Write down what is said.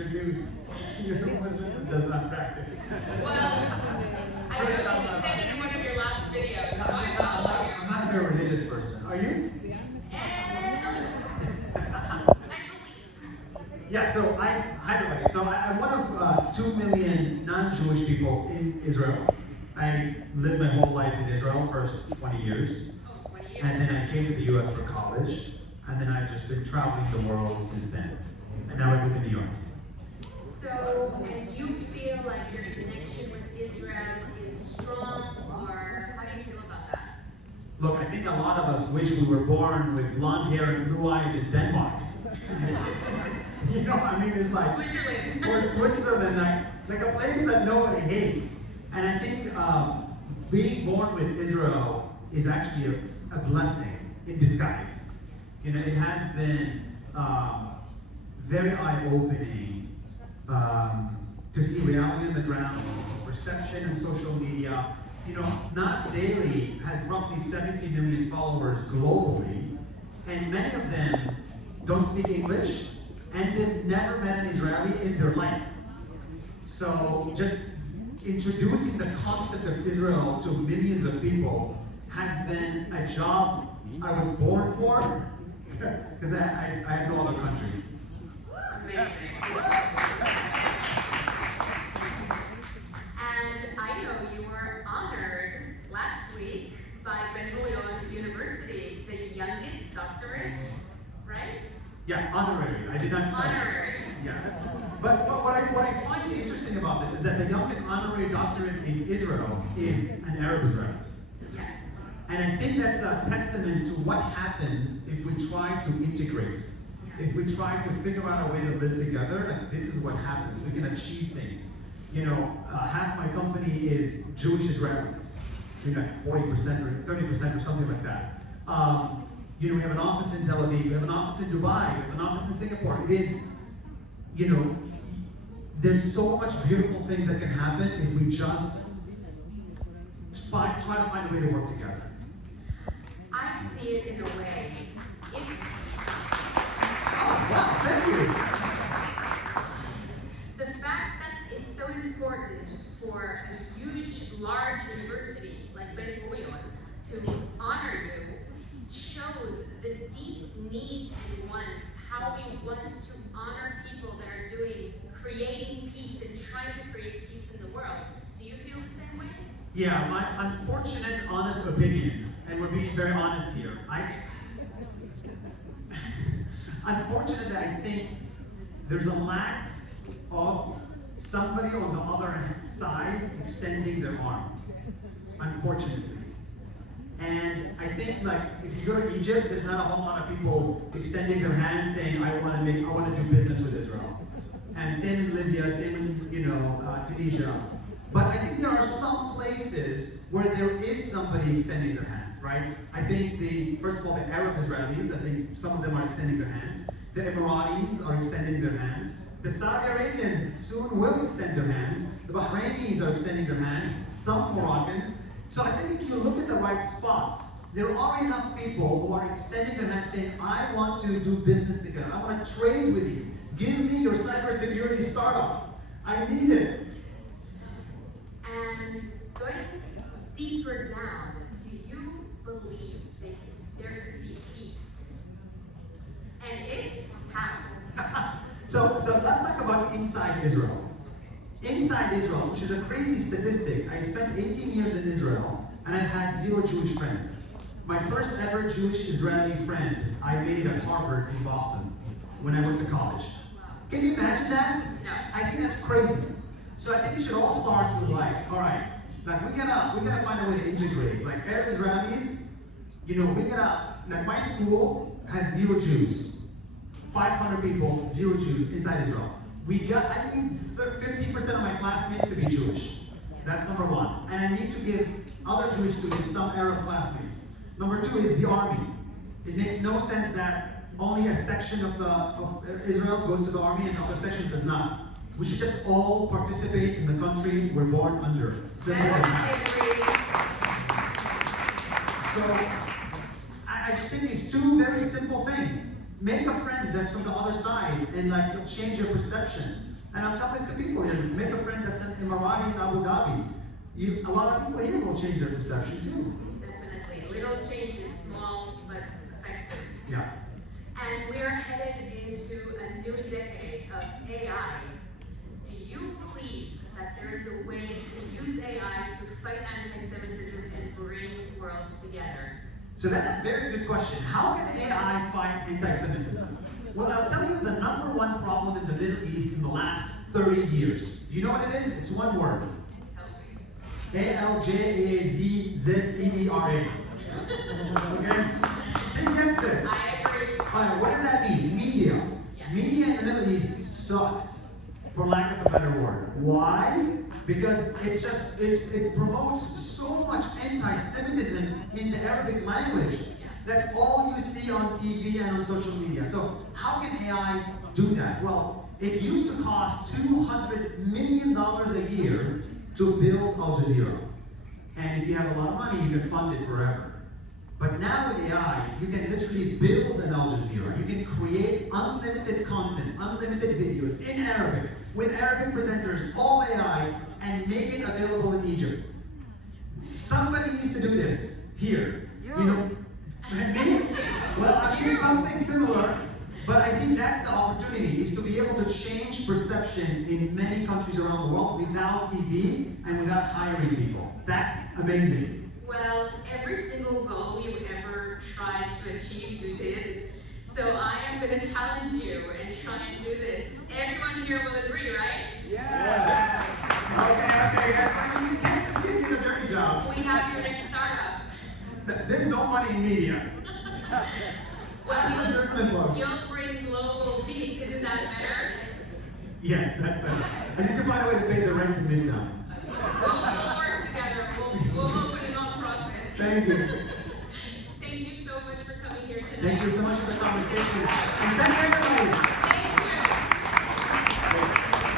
introduce you're a Muslim that does not practice. Well, I know that you said it in one of your last videos, so I follow you. I'm not a very religious person. Are you? Yeah, so hi everybody. So I'm one of 2 million non-Jewish people in Israel. I lived my whole life in Israel, first 20 years. Oh, 20 years. And then I came to the US for college. And then I've just been traveling the world since then. And now I live in New York. So, and you feel like your connection with Israel is strong, or how do you feel about that? Look, I think a lot of us wish we were born with blonde hair and blue eyes in Denmark. You know, I mean, it's like, Switzerland. or Switzerland, like a place that nobody hates. And I think being born with Israel is actually a blessing in disguise. You know, it has been very eye-opening to see reality on the ground, perception and social media. You know, Nas Daily has roughly 70 million followers globally, and many of them don't speak English, and they've never met an Israeli in their life. So just introducing the concept of Israel to millions of people has been a job I was born for, because I have no other countries. Amazing. And I know you were honored last week by Ben-Gurion University, the youngest doctorate, right? Yeah, honorary. I did not study. Honorary. Yeah. But what I find interesting about this is that the youngest honorary doctorate in Israel is an Arab Israeli. Yeah. And I think that's a testament to what happens if we try to integrate. If we try to figure out a way to live together, and this is what happens. We can achieve things. You know, half my company is Jewish Israelis. Maybe like 40% or 30% or something like that. You know, we have an office in Tel Aviv, we have an office in Dubai, we have an office in Singapore. It is, you know, there's so much beautiful things that can happen if we just try to find a way to work together. I see it in a way. Wow, thank you. The fact that it's so important for a huge, large university like Ben-Gurion to honor you shows the deep needs and wants, how we want to honor people that are creating peace and trying to create peace in the world. Do you feel the same way? Yeah, my unfortunate, honest opinion, and we're being very honest here. Unfortunately, I think there's a lack of somebody on the other side extending their arm. Unfortunately. And I think, like, if you go to Egypt, there's not a whole lot of people extending their hand saying, I want to do business with Israel. And same in Libya, same in, Tunisia. But I think there are some places where there is somebody extending their hand, right? I think first of all, the Arab Israelis, I think some of them are extending their hands. The Emiratis are extending their hands. The Saudi Arabians soon will extend their hands. The Bahrainis are extending their hands. Some Moroccans. So I think if you look at the right spots, there are enough people who are extending their hands saying, I want to do business together. I want to trade with you. Give me your cybersecurity startup. I need it. And going deeper down, do you believe there could be peace? And if, how? So let's talk about inside Israel. Inside Israel, which is a crazy statistic, I spent 18 years in Israel and I've had 0 Jewish friends. My first ever Jewish Israeli friend I made at Harvard in Boston when I went to college. Can you imagine that? No. I think that's crazy. So I think it should all start with like, all right, like we gotta find a way to integrate. Like Arab Israelis, you know, like my school has 0 Jews. 500 people, 0 Jews inside Israel. I need 50% of my classmates to be Jewish. That's number one. And I need to give other Jewish students some Arab classmates. Number 2 is the army. It makes no sense that only a section of Israel goes to the army and other section does not. We should just all participate in the country we're born under. Simple as that. So I just think these 2 very simple things. Make a friend that's from the other side and like change your perception. And I'll tell this to people here. Make a friend that's an Emirati in Abu Dhabi. A lot of people here will change their perception too. Definitely. Little changes, small but effective. Yeah. And we're headed into a new decade of AI. Do you believe that there is a way to use AI to fight anti-Semitism and bring worlds together? So that's a very good question. How can AI fight anti-Semitism? Well, I'll tell you the number one problem in the Middle East in the last 30 years. Do you know what it is? It's one word. Help me. Aljazzera. Okay? He gets it. I agree. Alright, what does that mean? Media. Yeah. Media in the Middle East sucks, for lack of a better word. Why? Because it promotes so much anti-Semitism in the Arabic language. That's all you see on TV and on social media. So how can AI do that? Well, it used to cost $200 million a year to build Al Jazeera. And if you have a lot of money, you can fund it forever. But now with AI, you can literally build an Al Jazeera. You can create unlimited content, unlimited videos in Arabic, with Arabic presenters, all AI, and make it available in Egypt. Somebody needs to do this here. You know, me? Well, I'm doing something similar, but I think that's the opportunity, is to be able to change perception in many countries around the world without TV and without hiring people. That's amazing. Well, every single goal you ever tried to achieve, you did. So I am going to challenge you and try and do this. Everyone here will agree, right? Yeah. Okay, guys. You can't just give me the dirty job. We have your next startup. There's no money in media. Well, you'll bring global peace. Isn't that better? Yes, that's better. I need to find a way to pay the rent in Midtown. We'll work together. We'll open a non-profit. Thank you.